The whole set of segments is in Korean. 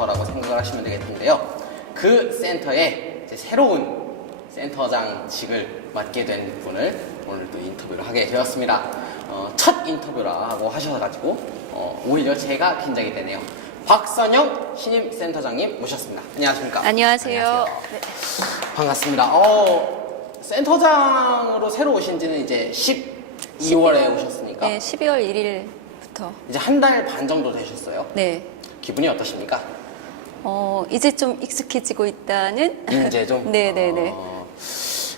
센터라고 생각을 하시면 되겠는데요. 그 센터에 이제 새로운 센터장직을 맡게 된 분을 오늘 또 인터뷰를 하게 되었습니다. 첫 인터뷰라고 하셔가지고 오히려 제가 긴장이 되네요. 박선영 신임 센터장님 모셨습니다. 안녕하십니까? 안녕하세요. 네. 반갑습니다. 센터장으로 새로 오신 지는 이제 12월에 오셨으니까. 네, 12월 1일부터. 이제 한 달 반 정도 되셨어요. 네. 기분이 어떠십니까? 이제 좀 익숙해지고 있다는? 이제 좀? 네네네.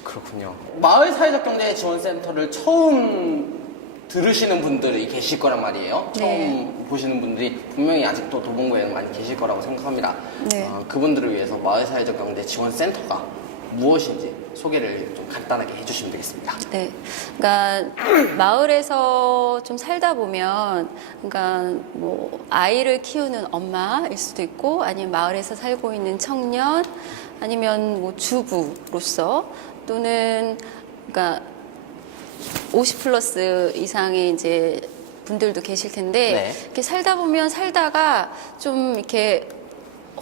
그렇군요. 마을사회적경제지원센터를 처음 들으시는 분들이 계실 거란 말이에요. 처음 네. 보시는 분들이 분명히 아직도 도봉구에는 많이 계실 거라고 생각합니다. 네. 그분들을 위해서 마을사회적경제지원센터가 무엇인지 소개를 좀 간단하게 해주시면 되겠습니다. 네. 그러니까 마을에서 좀 살다 보면, 그러니까 뭐 아이를 키우는 엄마일 수도 있고, 아니면 마을에서 살고 있는 청년, 아니면 뭐 주부로서 또는 그러니까 50 플러스 이상의 이제 분들도 계실 텐데, 네. 이렇게 살다 보면 살다가 좀 이렇게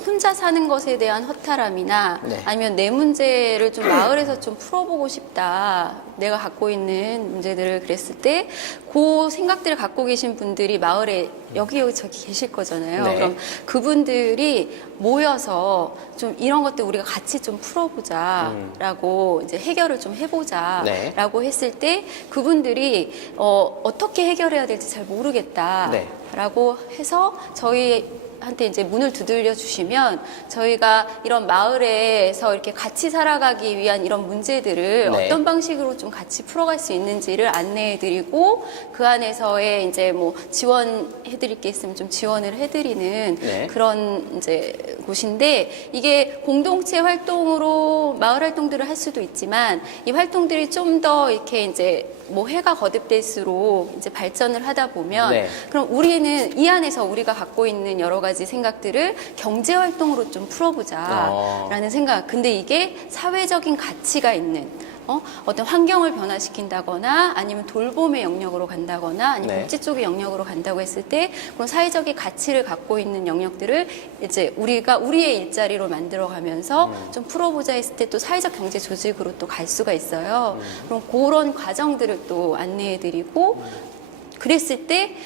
혼자 사는 것에 대한 허탈함이나 네. 아니면 내 문제를 좀 마을에서 좀 풀어보고 싶다. 내가 갖고 있는 문제들을 그랬을 때 그 생각들을 갖고 계신 분들이 마을에 여기 저기 계실 거잖아요. 네. 그럼 그분들이 모여서 좀 이런 것들 우리가 같이 좀 풀어보자라고 이제 해결을 좀 해보자라고 네. 했을 때 그분들이 어떻게 해결해야 될지 잘 모르겠다라고 해서 저희한테 이제 문을 두들려 주시면 저희가 이런 마을에서 이렇게 같이 살아가기 위한 이런 문제들을 네. 어떤 방식으로 좀 같이 풀어갈 수 있는지를 안내해드리고 그 안에서의 이제 뭐 지원해드릴 게 있으면 좀 지원을 해드리는 네. 그런 이제 곳인데 이게 공동체 활동으로 마을 활동들을 할 수도 있지만 이 활동들이 좀 더 이렇게 이제 뭐 해가 거듭될수록 이제 발전을 하다 보면 네. 그럼 우리는 이 안에서 우리가 갖고 있는 여러 가지 생각들을 경제 활동으로 좀 풀어보자라는 생각. 근데 이게 사회적인 가치가 있는 어떤 환경을 변화시킨다거나 아니면 돌봄의 영역으로 간다거나 아니면 네. 복지 쪽의 영역으로 간다고 했을 때 그런 사회적인 가치를 갖고 있는 영역들을 이제 우리가 우리의 일자리로 만들어가면서 좀 풀어보자 했을 때 또 사회적 경제 조직으로 또 갈 수가 있어요. 그럼 그런 과정들을 또 안내해드리고 그랬을 때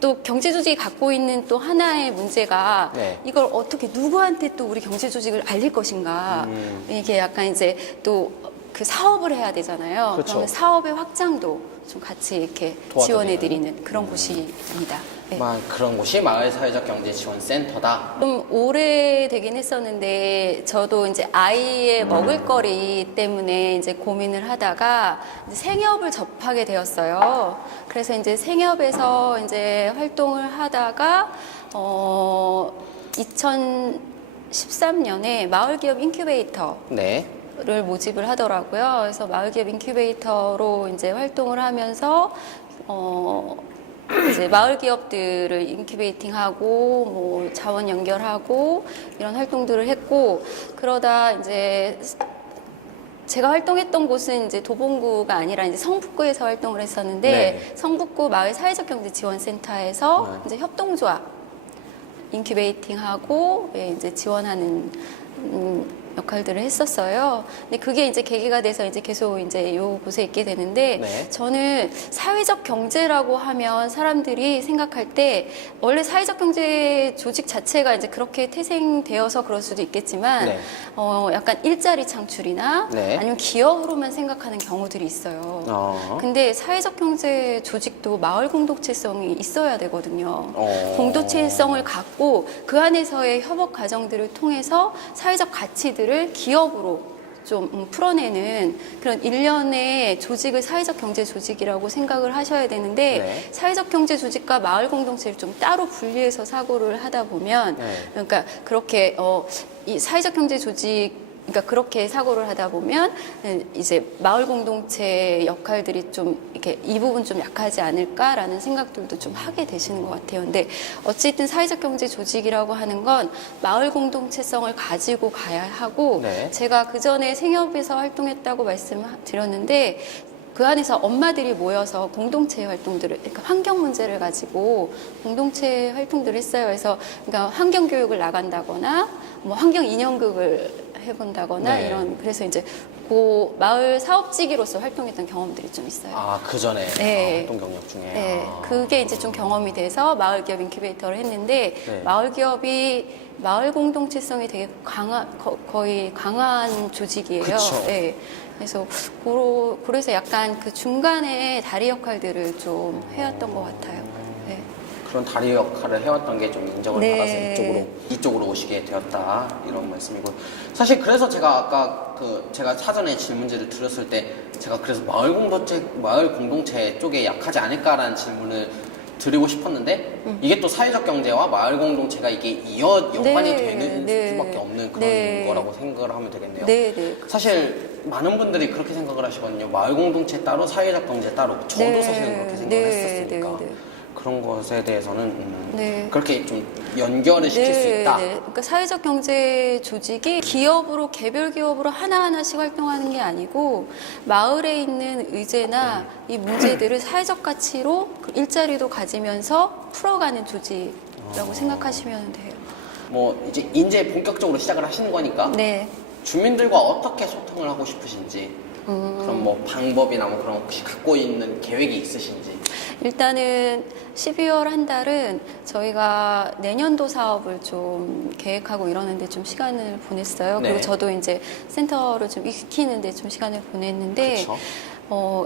또 경제 조직이 갖고 있는 또 하나의 문제가 네. 이걸 어떻게 누구한테 또 우리 경제 조직을 알릴 것인가 이게 약간 이제 또 그 사업을 해야 되잖아요. 그렇죠. 그러면 사업의 확장도 좀 같이 이렇게 도와드리는. 지원해드리는 그런 곳입니다. 네. 그런 곳이 마을사회적경제지원센터다. 좀 오래되긴 했었는데 저도 이제 아이의 먹을거리 때문에 이제 고민을 하다가 이제 생협을 접하게 되었어요. 그래서 이제 생협에서 이제 활동을 하다가 2013년에 마을기업 인큐베이터 네. 를 모집을 하더라고요. 그래서 마을기업 인큐베이터로 이제 활동을 하면서 이제 마을 기업들을 인큐베이팅하고 뭐 자원 연결하고 이런 활동들을 했고 그러다 이제 제가 활동했던 곳은 이제 도봉구가 아니라 이제 성북구에서 활동을 했었는데 네. 성북구 마을 사회적 경제 지원센터에서 이제 협동조합 인큐베이팅하고 이제 지원하는 역할들을 했었어요. 근데 그게 이제 계기가 돼서 이제 계속 이제 요 곳에 있게 되는데 네. 저는 사회적 경제라고 하면 사람들이 생각할 때 원래 사회적 경제 조직 자체가 이제 그렇게 태생되어서 그럴 수도 있겠지만 네. 약간 일자리 창출이나 네. 아니면 기여로만 생각하는 경우들이 있어요. 근데 사회적 경제 조직도 마을 공동체성이 있어야 되거든요. 공동체성을 갖고 그 안에서의 협업 과정들을 통해서 사회적 가치들을 기업으로 좀 풀어내는 그런 일련의 조직을 사회적 경제 조직이라고 생각을 하셔야 되는데 네. 사회적 경제 조직과 마을 공동체를 좀 따로 분리해서 사고를 하다 보면 네. 그러니까 그렇게 이 사회적 경제 조직 그러니까 그렇게 사고를 하다 보면 이제 마을 공동체 역할들이 좀 이렇게 이 부분 좀 약하지 않을까라는 생각들도 좀 하게 되시는 것 같아요. 근데 어쨌든 사회적 경제 조직이라고 하는 건 마을 공동체성을 가지고 가야 하고 네. 제가 그 전에 생협에서 활동했다고 말씀드렸는데 그 안에서 엄마들이 모여서 공동체 활동들을, 그러니까 환경 문제를 가지고 공동체 활동들을 했어요. 그래서 그러니까 환경 교육을 나간다거나 뭐 환경 인형극을 해본다거나 네. 이런, 그래서 이제 그 마을 사업지기로서 활동했던 경험들이 좀 있어요. 아, 그 전에 네. 활동 경력 중에. 네, 아. 그게 이제 좀 경험이 돼서 마을 기업 인큐베이터를 했는데 네. 마을 기업이 마을 공동체성이 되게 거의 강한 조직이에요. 그쵸. 네. 그래서 그래서 약간 그 중간에 다리 역할들을 좀 해왔던 것 같아요. 네. 그런 다리 역할을 해왔던 게 좀 인정을 네. 받아서 이쪽으로 오시게 되었다, 이런 말씀이고. 사실 그래서 제가 아까 제가 사전에 질문지를 드렸을 때 제가 그래서 마을 공동체 쪽에 약하지 않을까라는 질문을 드리고 싶었는데 이게 또 사회적 경제와 마을 공동체가 이게 연관이 되는 수밖에 없는 그런 거라고 생각을 하면 되겠네요. 네, 네. 사실 많은 분들이 그렇게 생각을 하시거든요. 마을 공동체 따로, 사회적 경제 따로. 저도 네. 사실은 그렇게 생각을 했었으니까. 네. 그런 것에 대해서는 네. 그렇게 좀 연결을 시킬 수 있다. 네. 그러니까 사회적 경제 조직이 기업으로, 개별 기업으로 하나하나씩 활동하는 게 아니고 마을에 있는 의제나 이 문제들을 사회적 가치로 일자리도 가지면서 풀어가는 조직이라고 생각하시면 돼요. 뭐 이제 본격적으로 시작을 하시는 거니까 네. 주민들과 어떻게 소통을 하고 싶으신지 그런 뭐 방법이나 뭐 그런 혹시 갖고 있는 계획이 있으신지. 일단은 12월 한 달은 저희가 내년도 사업을 좀 계획하고 이러는데 좀 시간을 보냈어요. 네. 그리고 저도 이제 센터를 좀 익히는데 좀 시간을 보냈는데, 그쵸.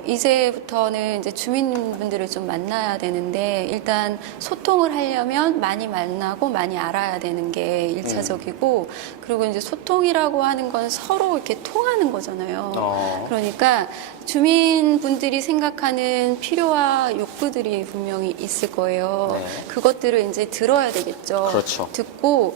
이제부터는 이제 주민분들을 좀 만나야 되는데, 일단 소통을 하려면 많이 만나고 많이 알아야 되는 게 일차적이고, 그리고 이제 소통이라고 하는 건 서로 이렇게 통하는 거잖아요. 그러니까 주민분들이 생각하는 필요와 욕구들이 분명히 있을 거예요. 네. 그것들을 이제 들어야 되겠죠. 그렇죠. 듣고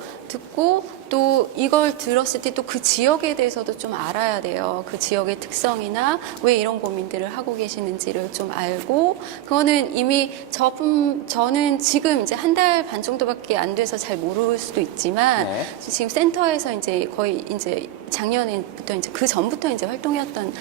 또 이걸 들었을 때 또 그 지역에 대해서도 좀 알아야 돼요. 그 지역의 특성이나 왜 이런 고민들을 하고 계시는지를 좀 알고, 그거는 이미 저는 지금 이제 한 달 반 정도밖에 안 돼서 잘 모를 수도 있지만 네. 지금 센터에서 이제 거의 이제 작년부터 이제 그 전부터 이제 활동해왔던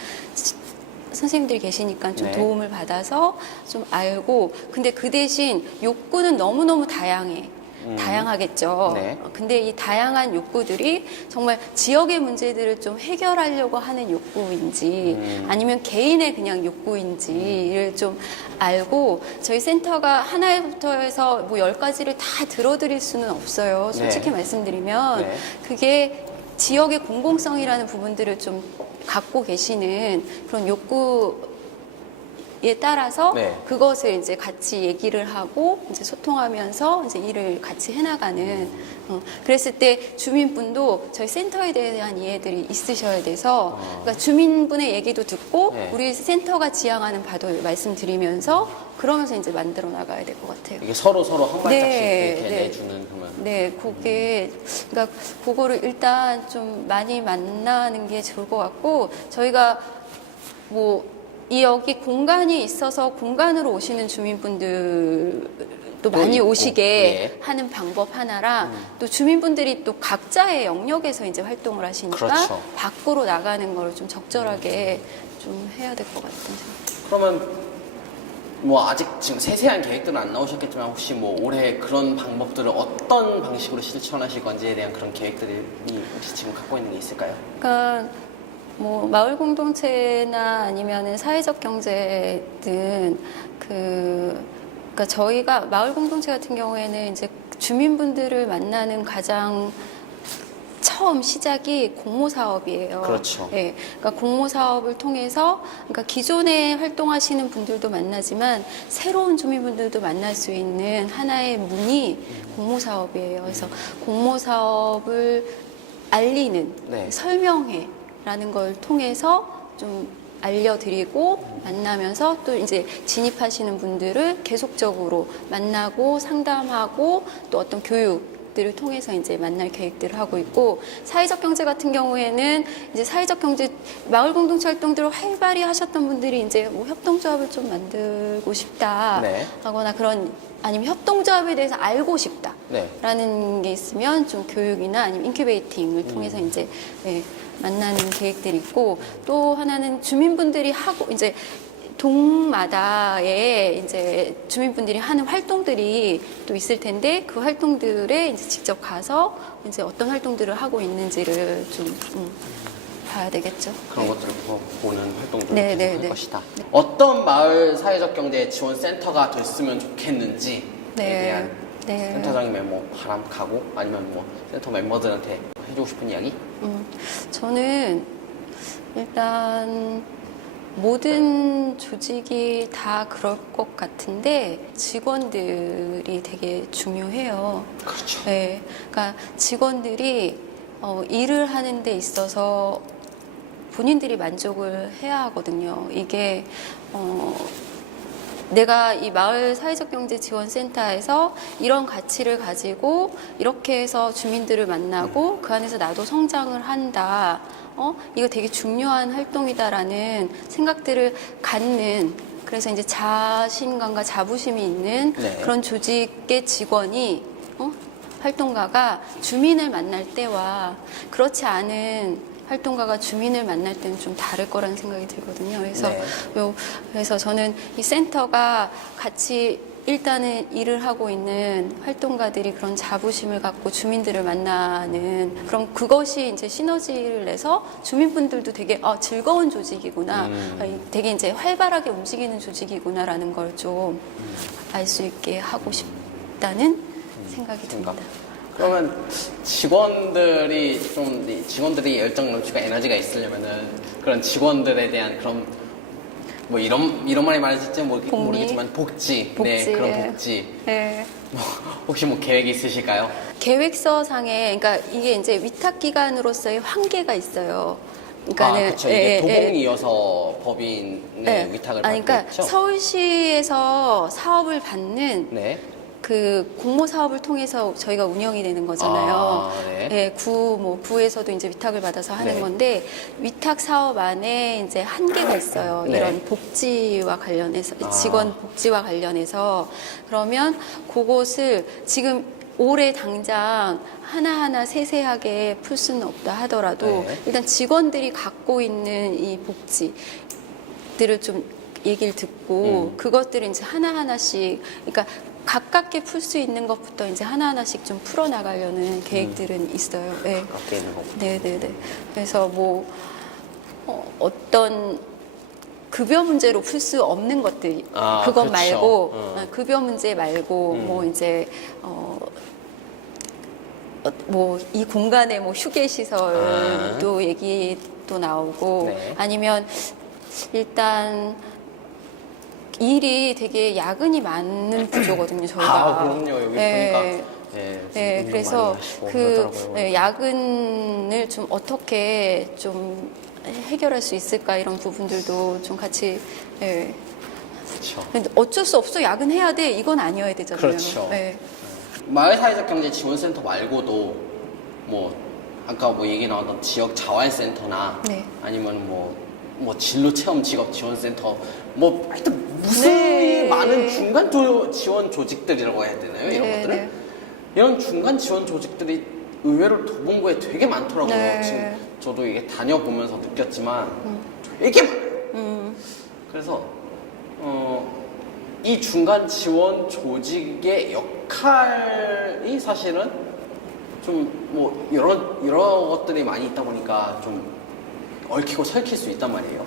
선생님들이 계시니까 좀 네. 도움을 받아서 좀 알고, 근데 그 대신 욕구는 너무너무 다양하겠죠. 네. 근데 이 다양한 욕구들이 정말 지역의 문제들을 좀 해결하려고 하는 욕구인지 아니면 개인의 그냥 욕구인지를 좀 알고, 저희 센터가 하나부터 해서 뭐 10가지를 다 들어드릴 수는 없어요. 솔직히 네. 말씀드리면 네. 그게 지역의 공공성이라는 부분들을 좀 갖고 계시는 그런 욕구에 따라서 네. 그것을 이제 같이 얘기를 하고 이제 소통하면서 이제 일을 같이 해나가는. 그랬을 때 주민분도 저희 센터에 대한 이해들이 있으셔야 돼서, 그러니까 주민분의 얘기도 듣고 네. 우리 센터가 지향하는 바도 말씀드리면서 그러면서 이제 만들어 나가야 될 것 같아요. 이게 서로 한 발짝씩 네, 이렇게 네. 내주는 그러면. 네, 그러니까 그거를 일단 좀 많이 만나는 게 좋을 것 같고, 저희가 뭐 여기 공간이 있어서 공간으로 오시는 주민분들도 많이 있고, 오시게 예. 하는 방법 하나랑 또 주민분들이 또 각자의 영역에서 이제 활동을 하시니까 그렇죠. 밖으로 나가는 걸 좀 적절하게 좀 해야 될 것 같은 생각. 그러면 뭐 아직 지금 세세한 계획들은 안 나오셨겠지만 혹시 뭐 올해 그런 방법들을 어떤 방식으로 실천하실 건지에 대한 그런 계획들이 혹시 지금 갖고 있는 게 있을까요? 그러니까 뭐 마을 공동체나 아니면은 사회적 경제든 그러니까 저희가 마을 공동체 같은 경우에는 이제 주민분들을 만나는 가장 처음 시작이 공모 사업이에요. 그렇죠. 예. 그러니까 공모 사업을 통해서 그러니까 기존에 활동하시는 분들도 만나지만 새로운 주민분들도 만날 수 있는 하나의 문이 공모 사업이에요. 그래서 공모 사업을 알리는 네. 설명회라는 걸 통해서 좀 알려드리고 만나면서 또 이제 진입하시는 분들을 계속적으로 만나고 상담하고 또 어떤 교육들을 통해서 이제 만날 계획들을 하고 있고, 사회적 경제 같은 경우에는 이제 사회적 경제 마을 공동체 활동들을 활발히 하셨던 분들이 이제 뭐 협동조합을 좀 만들고 싶다 네. 하거나 그런, 아니면 협동조합에 대해서 알고 싶다 네. 라는 게 있으면 좀 교육이나 아니면 인큐베이팅을 통해서 이제 만나는 계획들이 있고, 또 하나는 주민분들이 하고 이제 동마다의 이제 주민분들이 하는 활동들이 또 있을 텐데 그 활동들에 이제 직접 가서 이제 어떤 활동들을 하고 있는지를 좀 봐야 되겠죠. 그런 것들을 보는 활동들을 네, 계속 네, 할 네. 것이다. 어떤 마을 사회적 경제 지원 센터가 됐으면 좋겠는지에 네. 대한 네. 센터장님의 뭐 바람 가고 아니면 뭐 센터 멤버들한테 해주고 싶은 이야기? 저는 일단 모든 조직이 다 그럴 것 같은데 직원들이 되게 중요해요. 그렇죠. 네, 그러니까 직원들이 일을 하는 데 있어서 본인들이 만족을 해야 하거든요. 이게 내가 이 마을 사회적 경제 지원 센터에서 이런 가치를 가지고 이렇게 해서 주민들을 만나고 그 안에서 나도 성장을 한다. 이거 되게 중요한 활동이다라는 생각들을 갖는, 그래서 이제 자신감과 자부심이 있는 네. 그런 조직의 직원이 활동가가 주민을 만날 때와 그렇지 않은 활동가가 주민을 만날 때는 좀 다를 거라는 생각이 들거든요. 그래서 네. 그래서 저는 이 센터가 같이 일단은 일을 하고 있는 활동가들이 그런 자부심을 갖고 주민들을 만나는, 그럼 그것이 이제 시너지를 내서 주민분들도 되게 즐거운 조직이구나, 되게 이제 활발하게 움직이는 조직이구나라는 걸 좀 알 수 있게 하고 싶다는 생각이 듭니다. 그러면 직원들이 열정 넘치고 에너지가 있으려면은 그런 직원들에 대한 그런 뭐 이런 말이 많을지 모르겠지만 복지, 네, 그런 예. 복지. 네. 뭐 혹시 뭐 계획이 있으실까요? 계획서상에, 그러니까 이게 이제 위탁 기관으로서의 한계가 있어요. 그러니까는 그렇죠. 이게 도봉이어서 법인의 위탁을 받고 그러니까 있죠. 서울시에서 사업을 받는 네. 그 공모 사업을 통해서 저희가 운영이 되는 거잖아요. 네. 구에서도 이제 위탁을 받아서 하는 네. 건데 위탁 사업 안에 이제 한계가 있어요. 네. 이런 복지와 관련해서, 직원 복지와 관련해서. 그러면 그것을 지금 올해 당장 하나하나 세세하게 풀 수는 없다 하더라도 네. 일단 직원들이 갖고 있는 이 복지들을 좀 얘기를 듣고 그것들을 이제 하나하나씩, 그러니까 가깝게 풀 수 있는 것부터 이제 하나하나씩 좀 풀어나가려는 계획들은 있어요. 네. 가깝게 있는 거고. 네네네. 그래서 뭐, 어떤 급여 문제로 풀 수 없는 것들, 그것 그렇죠. 말고, 급여 문제 말고, 뭐 이제, 뭐 이 공간에 뭐 휴게 시설도 얘기도 나오고, 네. 아니면 일단 일이 되게 야근이 많은 구조거든요, 저희가. 그럼요. 여기 네. 보니까 네, 운동 그래서 많이 하시고 그 그러더라고요. 야근을 좀 어떻게 좀 해결할 수 있을까, 이런 부분들도 좀 같이. 네. 그렇죠. 근데 어쩔 수 없어, 야근해야 돼, 이건 아니어야 되잖아요. 그렇죠. 네. 마을 사회적 경제 지원센터 말고도 뭐 아까 뭐 얘기 나왔던 지역 자활센터나 네. 아니면 뭐 진로 체험 직업 지원센터 뭐 하여튼 무수히 네. 많은 중간 지원 조직들이라고 해야 되나요? 이런 네, 것들을? 네. 이런 중간 지원 조직들이 의외로 도봉구에 되게 많더라고요. 네. 지금 저도 이게 다녀보면서 느꼈지만 되게 많아요. 그래서 이 중간 지원 조직의 역할이 사실은 좀 뭐 여러 것들이 많이 있다 보니까 좀 얽히고 설킬 수 있단 말이에요.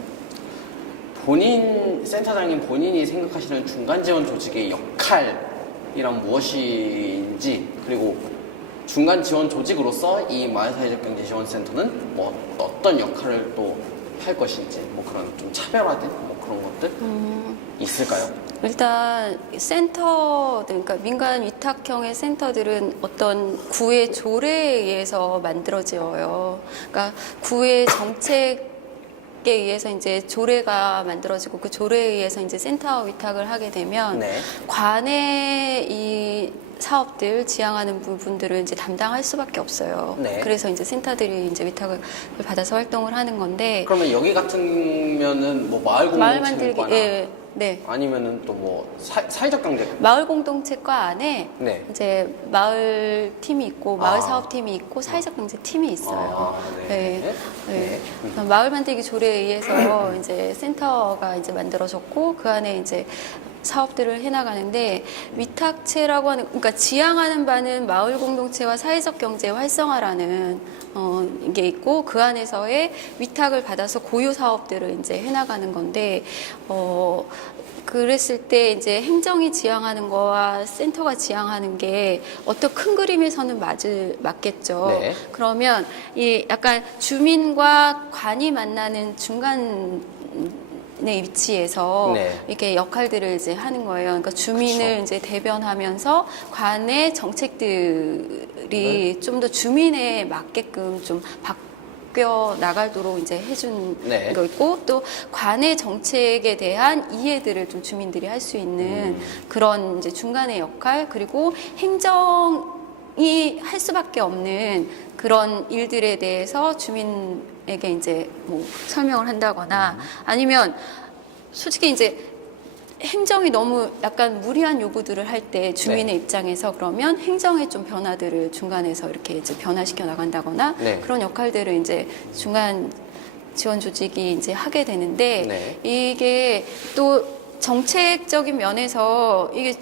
센터장님 본인이 생각하시는 중간 지원 조직의 역할이란 무엇인지, 그리고 중간 지원 조직으로서 이 마을사회적 경제지원센터는 뭐 어떤 역할을 또 할 것인지, 뭐 그런 좀 차별화된 뭐 그런 것들 있을까요? 일단 그러니까 민간 위탁형의 센터들은 어떤 구의 조례에 의해서 만들어져요. 그러니까 구의 정책에 의해서 이제 조례가 만들어지고 그 조례에 의해서 이제 센터 위탁을 하게 되면 네. 관의 이 사업들 지향하는 부분들을 이제 담당할 수밖에 없어요. 네. 그래서 이제 센터들이 이제 위탁을 받아서 활동을 하는 건데, 그러면 여기 같으면은 뭐 마을 마을 공동체과나 만들기, 예. 네. 아니면은 또 뭐 사회적 경제? 마을 공동체과 안에 네. 이제 마을 팀이 있고 마을 아. 사업팀이 있고 사회적 경제 팀이 있어요. 네. 네. 마을 만들기 조례에 의해서 이제 센터가 이제 만들어졌고 그 안에 이제 사업들을 해나가는데 위탁체라고 하는 그러니까 지향하는 바는 마을 공동체와 사회적 경제 활성화라는 게 있고 그 안에서의 위탁을 받아서 고유 사업들을 이제 해나가는 건데 그랬을 때 이제 행정이 지향하는 거와 센터가 지향하는 게 어떤 큰 그림에서는 맞겠죠. 네. 그러면 이 약간 주민과 관이 만나는 중간 위치에서 네. 이렇게 역할들을 이제 하는 거예요. 그러니까 주민을 그쵸. 이제 대변하면서 관의 정책들이 좀 더 주민에 맞게끔 좀 바뀌어 나가도록 이제 해준 네. 거 있고 또 관의 정책에 대한 이해들을 좀 주민들이 할 수 있는 그런 이제 중간의 역할 그리고 행정이 할 수밖에 없는 그런 일들에 대해서 주민에게 이제 뭐 설명을 한다거나 아니면 솔직히 이제 행정이 너무 약간 무리한 요구들을 할 때 주민의 입장에서 그러면 행정의 좀 변화들을 중간에서 이렇게 이제 변화시켜 나간다거나 네. 그런 역할들을 이제 중간 지원 조직이 이제 하게 되는데 네. 이게 또 정책적인 면에서 이게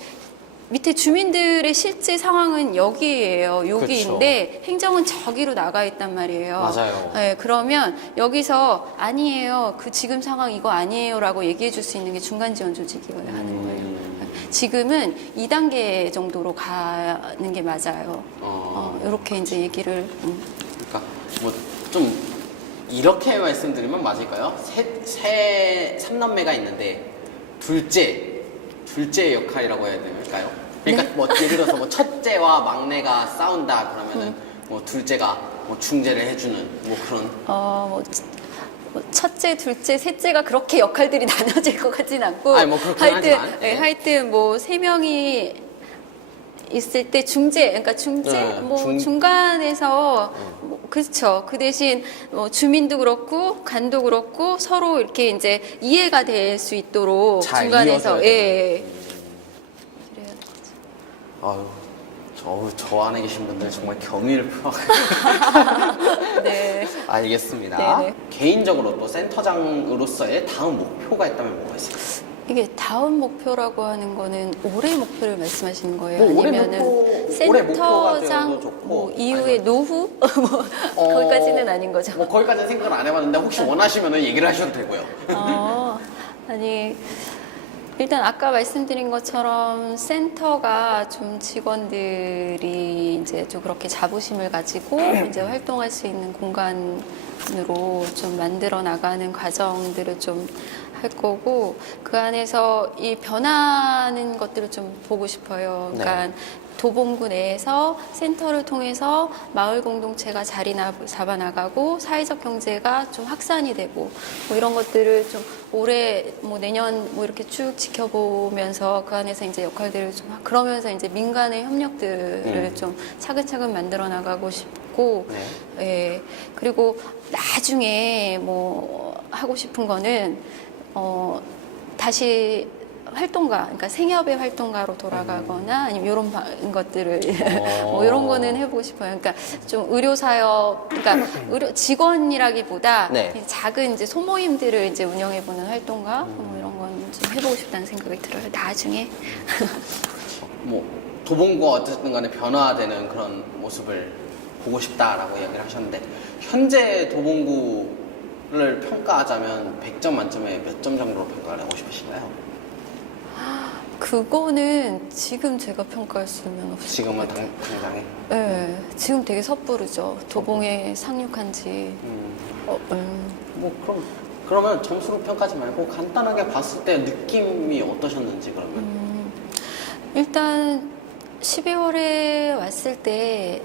밑에 주민들의 실제 상황은 여기예요. 여기인데 행정은 저기로 나가 있단 말이에요. 맞아요. 네, 그러면 여기서 아니에요. 그 지금 상황 이거 아니에요라고 얘기해 줄 수 있는 게 중간 지원 조직이어야 하는 거예요. 지금은 2단계 정도로 가는 게 맞아요. 이렇게 이제 얘기를. 그러니까 뭐 좀 이렇게 말씀드리면 맞을까요? 삼남매가 있는데 둘째 역할이라고 해야 될까요? 그러니까 뭐 예를 들어서 뭐 첫째와 막내가 싸운다 그러면은 뭐 둘째가 뭐 중재를 해주는 뭐 그런. 뭐 첫째, 둘째, 셋째가 그렇게 역할들이 나눠질 것 같진 않고. 아니, 뭐 그렇긴 하지만. 네, 하여튼 뭐 세 명이 있을 때 그러니까 중간에서 그렇죠. 그 대신 뭐 주민도 그렇고 간도 그렇고 서로 이렇게 이제 이해가 될 수 있도록 잘 중간에서 이어져야 예. 아유, 저 안에 계신 분들 정말 경의를 표하고. 네. 알겠습니다. 네네. 개인적으로 또 센터장으로서의 다음 목표가 있다면 뭐가 있을까요? 이게 다음 목표라고 하는 거는 올해 목표를 말씀하시는 거예요? 뭐 올해 아니면은 올해 목표가 센터장 되어도 좋고. 뭐 이후의 노후? 뭐 거기까지는 아닌 거죠. 뭐 거기까지는 생각을 안 해봤는데 혹시 원하시면 얘기를 하셔도 되고요. 아니 일단 아까 말씀드린 것처럼 센터가 좀 직원들이 이제 좀 그렇게 자부심을 가지고 이제 활동할 수 있는 공간으로 좀 만들어 나가는 과정들을 좀 할 거고 그 안에서 이 변하는 것들을 좀 보고 싶어요. 그러니까 도봉구 내에서 센터를 통해서 마을 공동체가 자리 잡아 나가고 사회적 경제가 좀 확산이 되고 뭐 이런 것들을 좀 올해 뭐 내년 뭐 이렇게 쭉 지켜보면서 그 안에서 이제 역할들을 좀 그러면서 이제 민간의 협력들을 좀 차근차근 만들어 나가고 싶고 예. 그리고 나중에 뭐 하고 싶은 거는 다시 활동가, 그러니까 생협의 활동가로 돌아가거나 아니면 이런 것들을 뭐 이런 거는 해보고 싶어요. 그러니까 좀 의료사업, 그러니까 의료 직원이라기보다 작은 이제 소모임들을 이제 운영해보는 활동가 뭐 이런 건 좀 해보고 싶다는 생각이 들어요. 나중에. 뭐 도봉구가 어쨌든 간에 변화되는 그런 모습을 보고 싶다라고 이야기를 하셨는데 현재 도봉구를 평가하자면 100점 만점에 몇 점 정도로 평가를 하고 싶으신가요? 그거는 지금 제가 평가할 수는 없어요. 지금은 당장에? 네, 지금 되게 섣부르죠. 도봉에 상륙한 지. 뭐 그러면 점수로 평가하지 말고 간단하게 봤을 때 느낌이 어떠셨는지 그러면? 일단 12월에 왔을 때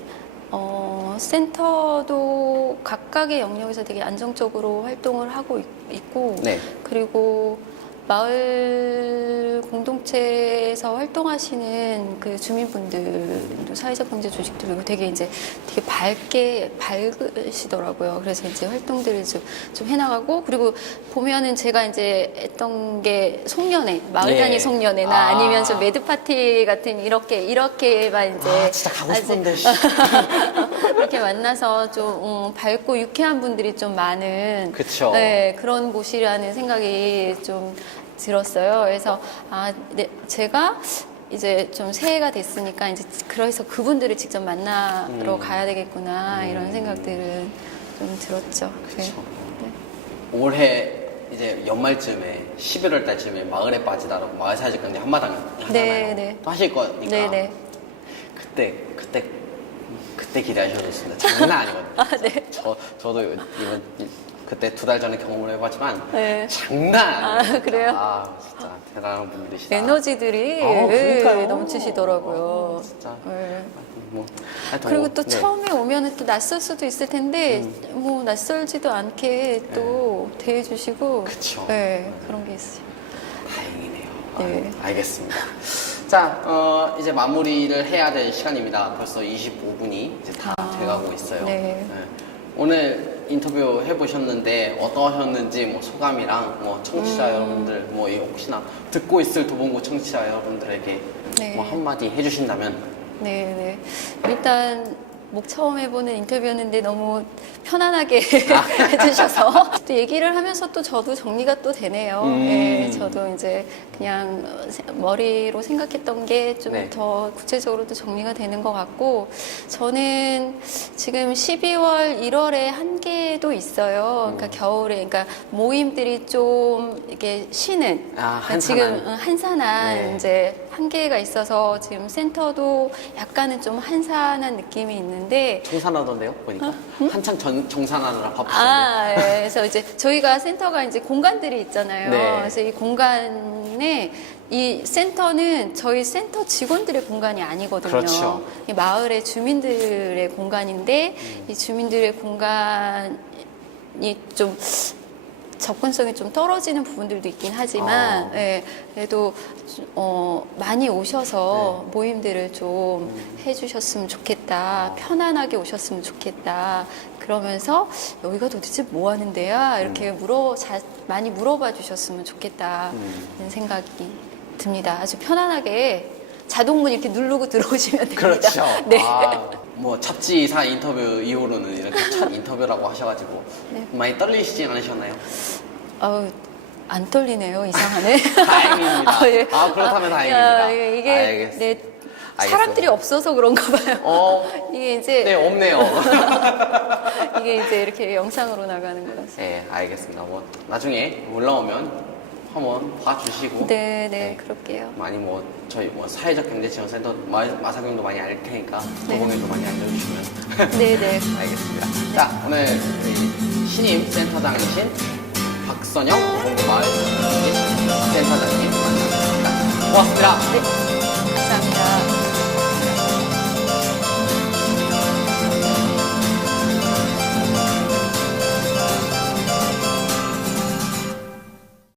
센터도 각각의 영역에서 되게 안정적으로 활동을 하고 있고 그리고 마을 공동체에서 활동하시는 그 주민분들도 사회적 경제 조직들도 되게 밝으시더라고요. 그래서 이제 활동들을 좀 해나가고, 그리고 보면은 제가 이제 했던 게 송년회, 마을 단위 송년회나 아니면 좀 매드 파티 같은 이렇게만 이제 진짜 가고 싶은데. 이렇게 만나서 좀 밝고 유쾌한 분들이 좀 많은 그쵸. 네, 그런 곳이라는 생각이 좀 들었어요. 그래서 제가 이제 좀 새해가 됐으니까 이제 그래서 그분들을 직접 만나러 가야 되겠구나 이런 생각들은 좀 들었죠. 그렇죠. 올해 이제 연말쯤에 11월 달쯤에 마을에 빠지다라고 마을 사회적 경제 한마당 하잖아요. 네. 또 하실 거니까. 네네. 그때 기대하셔도 좋습니다. 장난 아니거든요. 네. 저도 이번 그때 2달 전에 경험을 해봤지만 네. 장난 아니에요. 그래요? 진짜 대단한 분들이시다. 에너지들이 그러니까요. 넘치시더라고요. 진짜. 네. 하여튼 그리고 뭐, 또 처음에 오면은 또 낯설 수도 있을 텐데 뭐 낯설지도 않게 또 대해주시고 그쵸. 네, 그런 게 있어요. 다행이네요. 네. 알겠습니다. 자, 이제 마무리를 해야 될 시간입니다. 벌써 25분이 이제 다 돼가고 있어요. 네. 오늘 인터뷰 해보셨는데 어떠셨는지 뭐 소감이랑 뭐 청취자 여러분들 뭐 혹시나 듣고 있을 도봉구 청취자 여러분들에게 네. 뭐 한마디 해주신다면. 네. 일단 처음 해보는 인터뷰였는데 너무 편안하게 해주셔서 또 얘기를 하면서 또 저도 정리가 또 되네요. 네, 저도 이제 그냥 머리로 생각했던 게 좀 더 구체적으로도 정리가 되는 것 같고, 저는 지금 12월, 1월에 한계도 있어요. 그러니까 겨울에, 그러니까 모임들이 좀 이렇게 쉬는, 그러니까 지금 한산한 이제 한계가 있어서 지금 센터도 약간은 좀 한산한 느낌이 있는데. 정산하던데요, 보니까. 한창 정산하느라 바쁘셨는데. 네. 그래서 이제 저희가 센터가 이제 공간들이 있잖아요. 네. 그래서 이 공간에 이 센터는 저희 센터 직원들의 공간이 아니거든요. 그렇죠. 이 마을의 주민들의 공간인데 이 주민들의 공간이 좀 접근성이 좀 떨어지는 부분들도 있긴 하지만 그래도 많이 오셔서 모임들을 좀 해주셨으면 좋겠다, 편안하게 오셨으면 좋겠다, 그러면서 여기가 도대체 뭐 하는 데야? 이렇게 많이 물어봐 주셨으면 좋겠다 는 생각이 듭니다. 아주 편안하게 자동문 이렇게 누르고 들어오시면 됩니다. 그렇죠. 네. 뭐 잡지사 인터뷰 이후로는 이렇게 첫 인터뷰라고 하셔가지고 많이 떨리시지 않으셨나요? 안 떨리네요. 이상하네. 다행입니다. 예. 그렇다면 다행입니다. 이게 알겠습니다. 사람들이 없어서 그런가 봐요. 이게 이제 네, 없네요. 이게 이제 이렇게 영상으로 나가는 거라서. 네, 알겠습니다. 뭐 나중에 올라오면 한번 봐주시고. 네, 그럴게요. 많이 저희 사회적 경제지원센터 마사경도 많이 알 테니까 도봉에도 많이 알려주시면. 네. 알겠습니다. 자, 오늘 우리 신임 센터장이신 박선영 도봉구 마을 센터장님 만났습니다. 고맙습니다. 네.